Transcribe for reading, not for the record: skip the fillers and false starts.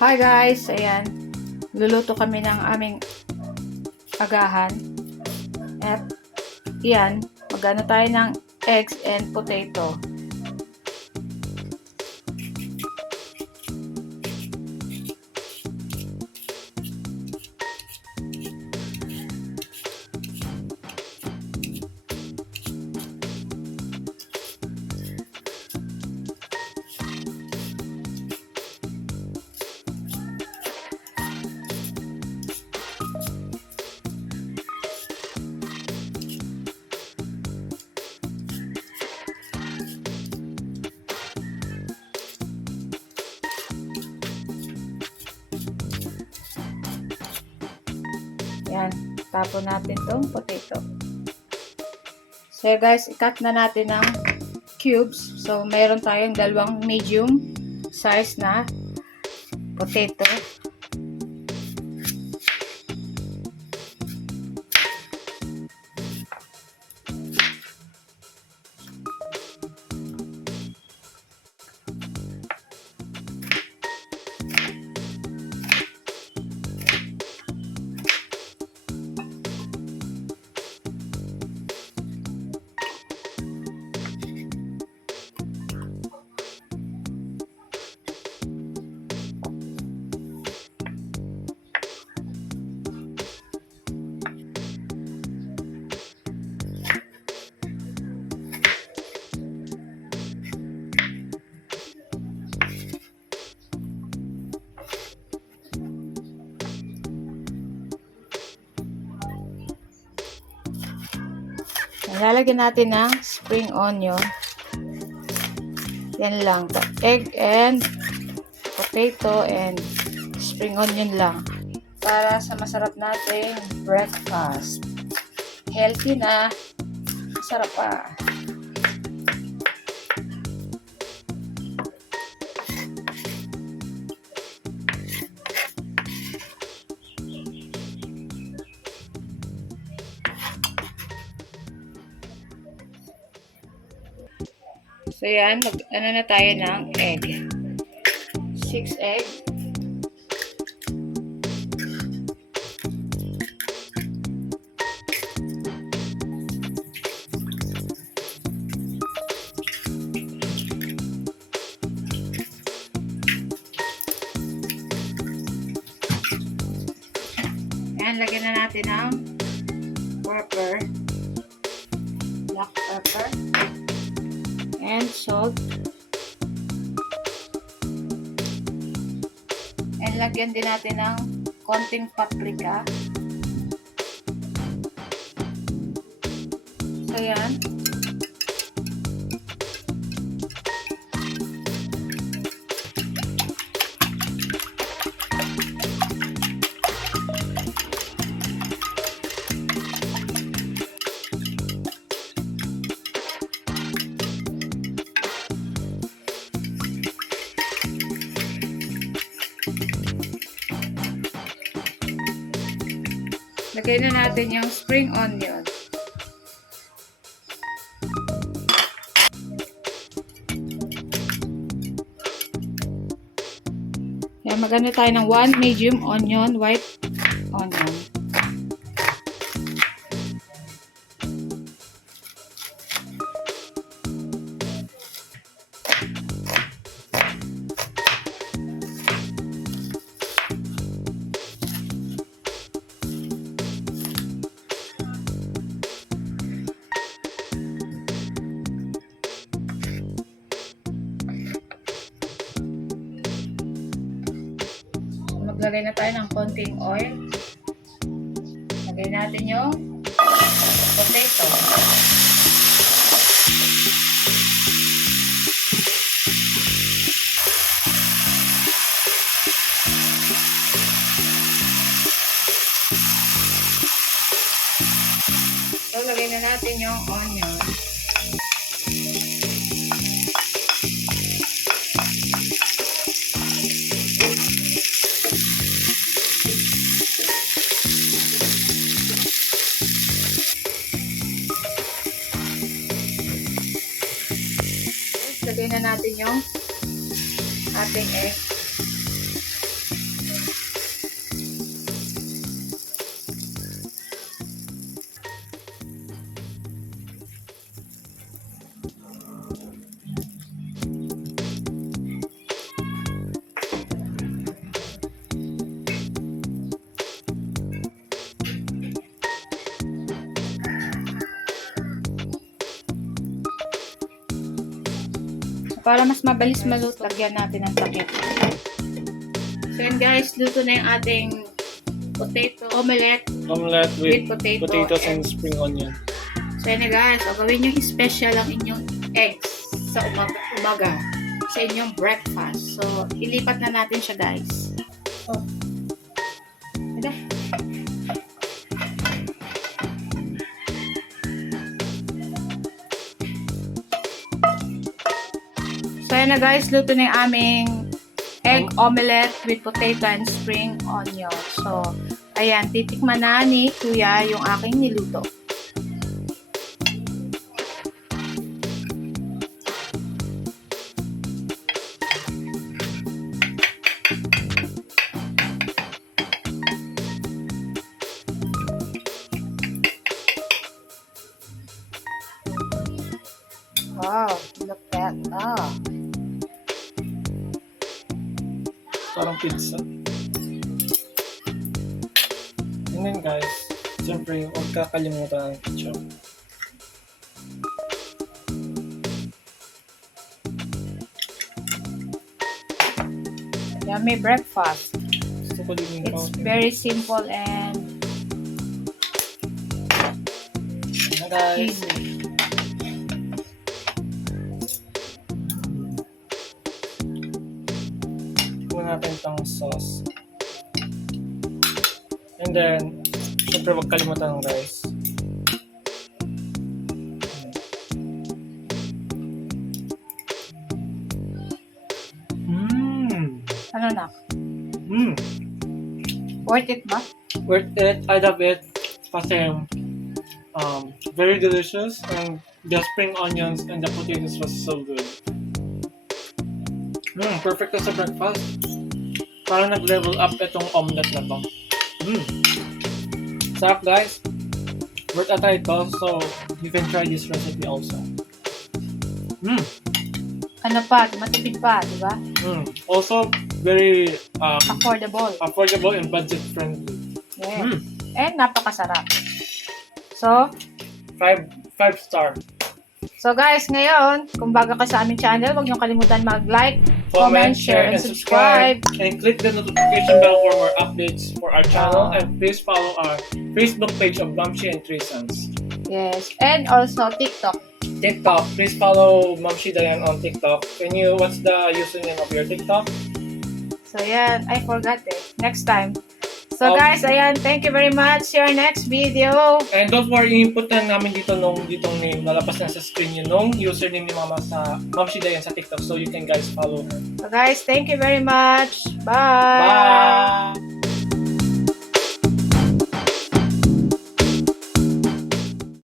Hi guys, ayan. Luluto kami ng aming agahan. At yan, magano tayo ng eggs and potato. Yan, tapon natin tong potato. So guys, i-cut na natin ng cubes. So mayroon tayong dalawang medium size na potato. Lalagyan natin ng spring onion. Yan lang. Egg and potato and spring onion lang. Para sa masarap nating breakfast. Healthy na. Masarap pa. So yan, ano na tayo ng egg. 6 egg. Yan, lagyan na natin ng pepper. Black pepper. And salt. And lagyan din natin ng konting paprika. So yan. Lagay na natin yung spring onion. Yan, magano tayo ng 1 medium onion, white onion. Maglagay na tayo ng konting oil. Lagay natin yung potato. So, lagay na natin yung onion. Lagay na natin yung ating egg. para mas mabilis maluto, lagyan natin ng takip. So yan guys, luto na yung ating omelette with potatoes and spring onion. So yan na guys, gawin nyo special ang inyong eggs sa umaga sa inyong breakfast. So ilipat na natin siya guys. Oh. Ito. So yan na guys, luto na yung aming egg omelette with potato and spring onion. So, ayan, titikman na ni Kuya yung aking niluto. Wow, look at that. Parang pizza. And then guys, siyempre huwag kakalimutan ng ketchup. Yummy breakfast. Gusto ko din yung It's very simple and guys. easy. Natin itong sauce. And then, syempre huwag kalimutan ng rice. Ano na? Worth it ba? Worth it. I love it. Kasi very delicious and the spring onions and the potatoes was so good. Perfect to sa breakfast. Parang nag-level up itong omelette na to. Sarap guys. Worth a try ito. So, you can try this recipe also. Ano pa? Matipid pa, di ba? Also, very affordable and budget friendly. Yeah. And napakasarap. So, 5 star. So guys, ngayon, kung bago ka sa aming channel, huwag niyong kalimutan mag-like, comment, share, and subscribe. And click the notification bell for more updates for our channel. And please follow our Facebook page of Mamshi and 3 Sons. Yes, and also TikTok. Please follow Mamshi Dayan on TikTok. What's the username of your TikTok? So yan, I forgot it. Next time. So guys, ayan, thank you very much. See you in our next video. And don't worry, input na namin ditong name, lalabas na sa screen yun, nung username ni Mama sa Mamshi Dayan sa TikTok. So you can guys follow her. So guys, thank you very much. Bye! Bye!